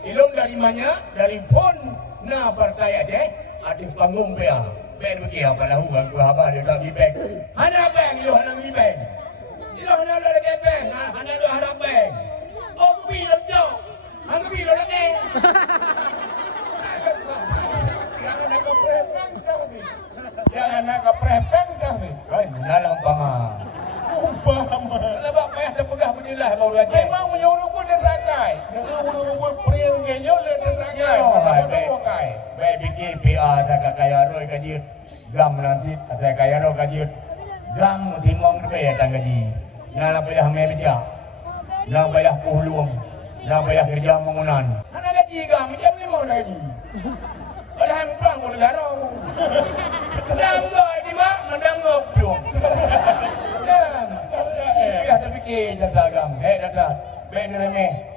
Ilong dari mana? Dari pon na partai Aceh. Ada panggung pea. Ben bagi apa lah gua apa dia tak gibeng. Hana beng lu hana gibeng. Ilo hana lagi beng. Hana lu hana beng. Oh gua bilang jauh. Hana bilang lagi. Jangan nak keprepeng dah ni. Jangan nak keprepeng dah ni. Hai, dalam pama. Paham. Lebak payah terpedah menyelah baru aja. Memang menyuruh pun dia rakai. Menyuruh pun priang genyo dia rakai. Baik bikin PA tak kaya roi kaji. Gam nanti saya kaya roi kaji. Gam timong dia tang kaji. Nak payah meja. Nak payah puhluang. Nak payah kerja bangunan. Anak gaji gam macam ni mau gaji. Ada hempang pun negara. Dam goi di mak mendang ngopjung. Dam. Iya ada fikir jasa gam. Data. Ben remeh.